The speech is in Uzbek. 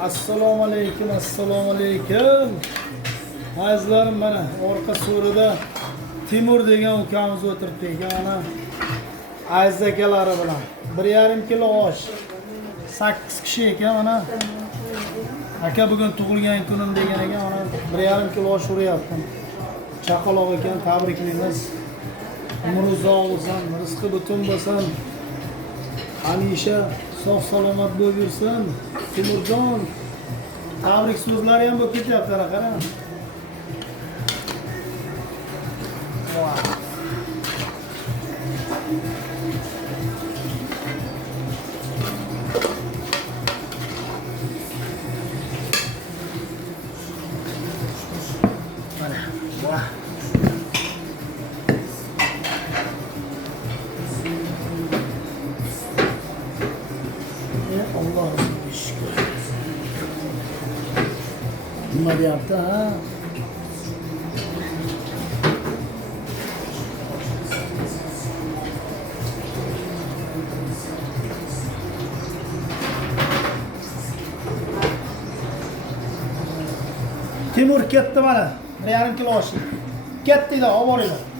Assalomu alaykum, assalomu alaykum. Azizlarim, mana orqa so'rida Timur degan ukamiz o'tiribdi ekan, mana aziz akalari bilan 1,5 kilo osh. 8 kishi ekan, mana aka bugun tug'ilgan kunim degan ekan, mana 1,5 kilo osh uryapti. Chaqaloq ekan, tabriklaymiz. Umri uzoq bo'lsin, rizqi butun bo'lsin. Hamisha sog' salomat bo'lib yursin. Timurjon, tabrik so'zlari ham bo'lib ketyapti, qarang. Mana, voh. Allohga shukr. Nima deyapti, ha? Timur ketdi mana. 1,5 kilo osh. Ketdinglar, olib boringlar.